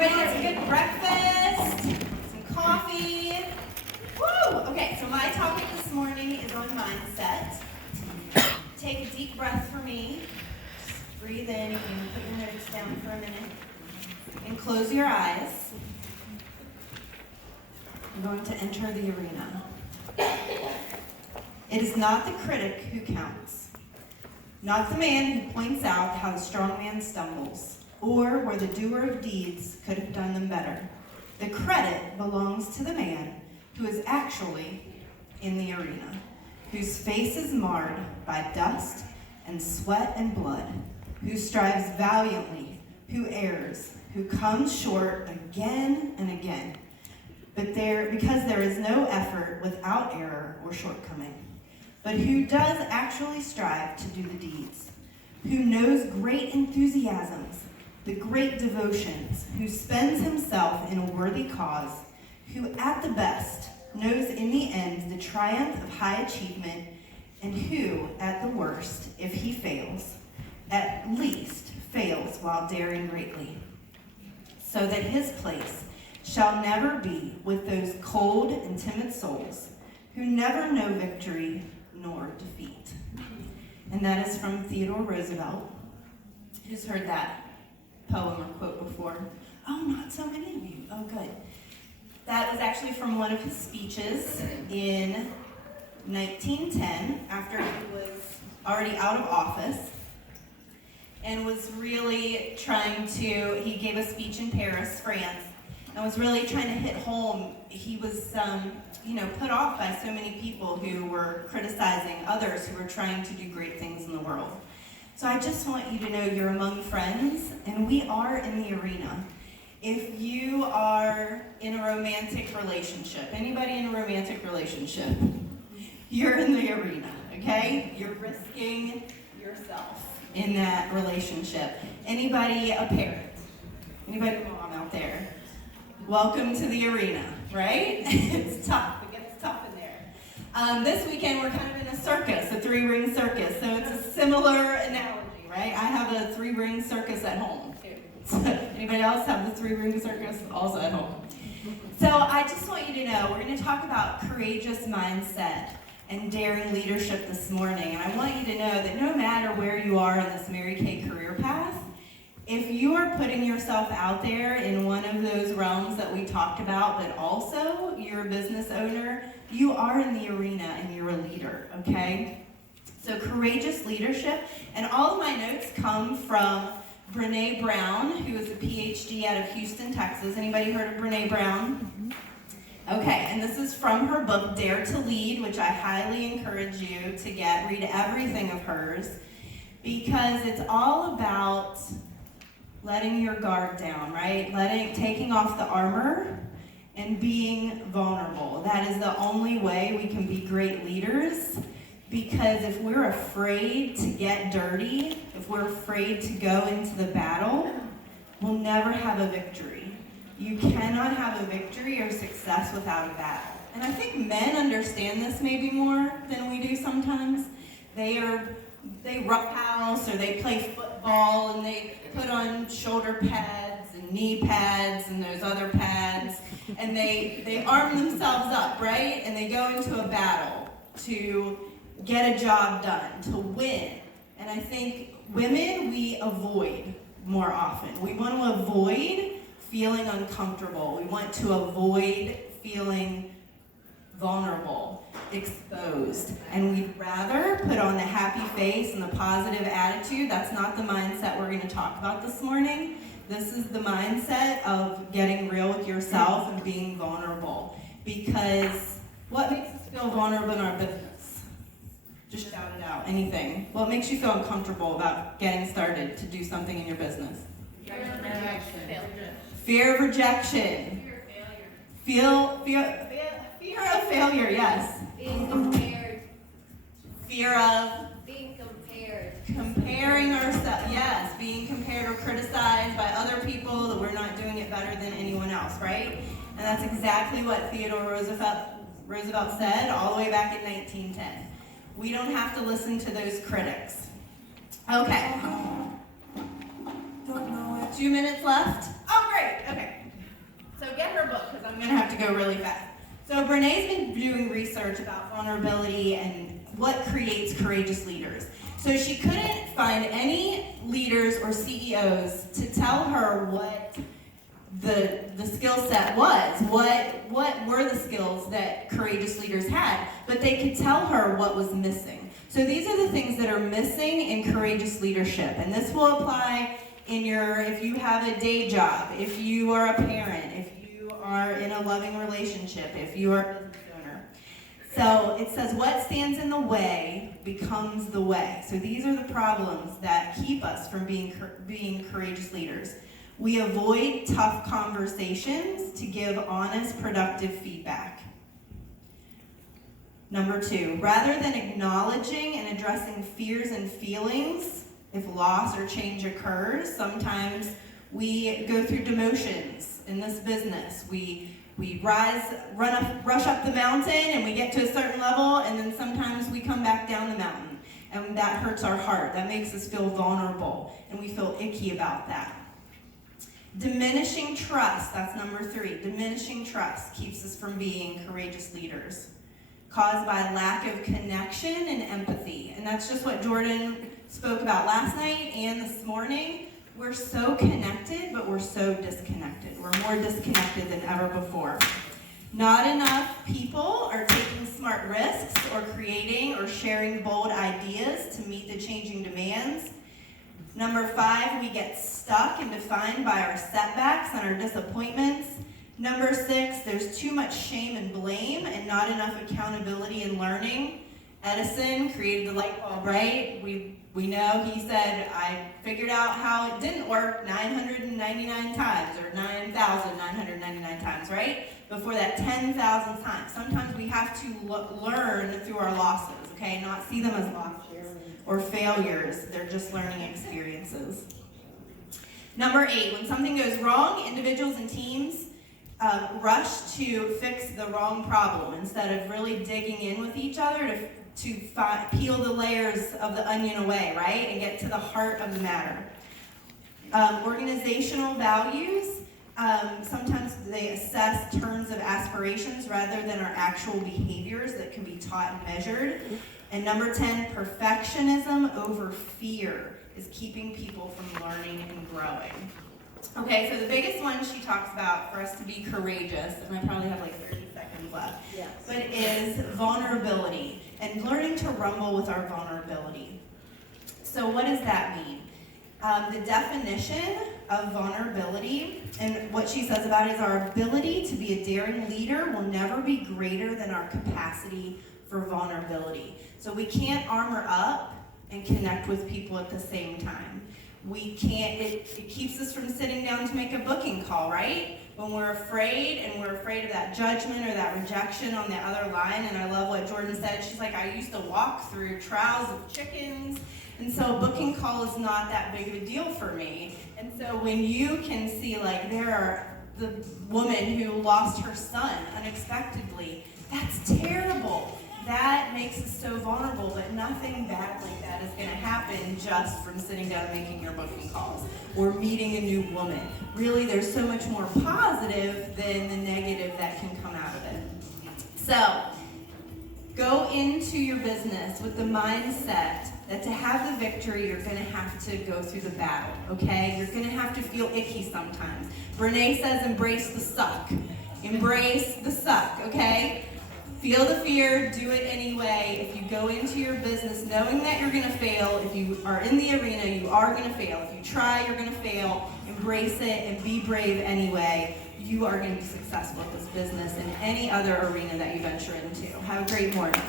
Everybody get some good breakfast, some coffee. Woo! Okay, so my topic this morning is on mindset. Take a deep breath for me. Just breathe in. You can put your notes down for a minute. And close your eyes. I'm going to enter the arena. It is not the critic who counts, not the man who points out how the strong man stumbles, or where the doer of deeds could have done them better. The credit belongs to the man who is actually in the arena, whose face is marred by dust and sweat and blood, who strives valiantly, who errs, who comes short again and again. Because there is no effort without error or shortcoming, but who does actually strive to do the deeds, who knows great enthusiasms, the great devotions, who spends himself in a worthy cause, who at the best knows in the end the triumph of high achievement, and who, at the worst, if he fails, at least fails while daring greatly, so that his place shall never be with those cold and timid souls who never know victory nor defeat. And that is from Theodore Roosevelt. Who's heard that poem or quote before? Oh, not so many of you. Oh, good. That was actually from one of his speeches in 1910, after he was already out of office, and was really he gave a speech in Paris, France, and was really trying to hit home. He was, put off by so many people who were criticizing others who were trying to do great things in the world. So I just want you to know you're among friends, and we are in the arena. If you are in a romantic relationship, anybody in a romantic relationship, you're in the arena, okay? You're risking yourself in that relationship. Anybody a parent? Anybody a mom out there? Welcome to the arena, right? It's tough. It gets tough in there. This weekend we're kind of in a circus, a three-ring circus. So it's a similar analogy, right? I have a three-ring circus at home too. So anybody else have the three-ring circus also at home? So I just want you to know we're going to talk about courageous mindset and daring leadership this morning. And I want you to know that no matter where you are in this Mary Kay career path, if you are putting yourself out there in one of those realms that we talked about, but also you're a business owner, you are in the arena and you're a leader, okay? So courageous leadership, and all of my notes come from Brene Brown, who is a PhD out of Houston, Texas. Anybody heard of Brene Brown? Okay, and this is from her book, Dare to Lead, which I highly encourage you to read everything of hers, because it's all about letting your guard down, right? Taking off the armor and being vulnerable. That is the only way we can be great leaders, because if we're afraid to get dirty, if we're afraid to go into the battle, we'll never have a victory. You cannot have a victory or success without a battle. And I think men understand this maybe more than we do sometimes. They roughhouse or they play football and they put on shoulder pads and knee pads and those other pads, and they arm themselves up, right? And they go into a battle to get a job done, to win. And I think women, we avoid more often. We want to avoid feeling uncomfortable. We want to avoid feeling vulnerable, exposed, and we'd rather put on the happy face and the positive attitude. That's not the mindset we're going to talk about this morning. This is the mindset of getting real with yourself and being vulnerable. Because what makes us feel vulnerable in our business? Just shout it out. Anything. What makes you feel uncomfortable about getting started to do something in your business? Fear of rejection. Fear of failure, yes. Being compared. Fear of Being compared. Comparing ourselves, yes. Being compared or criticized by other people, that we're not doing it better than anyone else, right? And that's exactly what Theodore Roosevelt said all the way back in 1910. We don't have to listen to those critics. Okay. 2 minutes left. Oh, great. Okay. So get her book, because I'm going to have to go really fast. So Brene's been doing research about vulnerability and what creates courageous leaders. So she couldn't find any leaders or CEOs to tell her what the skill set was, what were the skills that courageous leaders had, but they could tell her what was missing. So these are the things that are missing in courageous leadership, and this will apply if you have a day job, if you are a parent, if you are in a loving relationship, if you are a business owner. So it says what stands in the way becomes the way. So these are the problems that keep us from being courageous leaders. We avoid tough conversations to give honest, productive feedback. Number 2, rather than acknowledging and addressing fears and feelings, if loss or change occurs, sometimes we go through demotions in this business. We rush up the mountain and we get to a certain level, and then sometimes we come back down the mountain, and that hurts our heart. That makes us feel vulnerable, and we feel icky about that. Diminishing trust, that's number 3. Diminishing trust keeps us from being courageous leaders, caused by lack of connection and empathy. And that's just what Jordan spoke about last night and this morning. We're so connected, but we're so disconnected. We're more disconnected than ever before. Not enough people are taking smart risks or creating or sharing bold ideas to meet the changing demands. Number 5, we get stuck and defined by our setbacks and our disappointments. Number 6, there's too much shame and blame and not enough accountability and learning. Edison created the light bulb, right? We know he said, I figured out how it didn't work 999 times, or 9,999 times, right? Before that 10,000 times. Sometimes we have to learn through our losses, okay? Not see them as losses or failures. They're just learning experiences. Number 8, when something goes wrong, individuals and teams rush to fix the wrong problem instead of really digging in with each other to peel the layers of the onion away, right? And get to the heart of the matter. Organizational values, sometimes they assess terms of aspirations rather than our actual behaviors that can be taught and measured. And number 10, perfectionism over fear is keeping people from learning and growing. Okay, so the biggest one she talks about for us to be courageous, and I probably have like 30 seconds left, yes, but is vulnerability and learning to rumble with our vulnerability. So what does that mean? The definition of vulnerability, and what she says about it, is our ability to be a daring leader will never be greater than our capacity for vulnerability. So we can't armor up and connect with people at the same time. We can't, it keeps us from sitting down to make a booking call, right? When we're afraid, and we're afraid of that judgment or that rejection on the other line. And I love what Jordan said. She's like, I used to walk through trials of chickens, and so a booking call is not that big of a deal for me. And so when you can see, like, the woman who lost her son unexpectedly, that's terrible. That makes us so vulnerable, but nothing bad like that is going to happen just from sitting down and making your booking calls or meeting a new woman. Really, there's so much more positive than the negative that can come out of it. So, go into your business with the mindset that to have the victory, you're going to have to go through the battle, okay? You're going to have to feel icky sometimes. Brene says embrace the suck. Embrace the suck, okay? Feel the fear, do it anyway. If you go into your business knowing that you're going to fail, if you are in the arena, you are going to fail. If you try, you're going to fail. Embrace it and be brave anyway. You are going to be successful at this business and any other arena that you venture into. Have a great morning.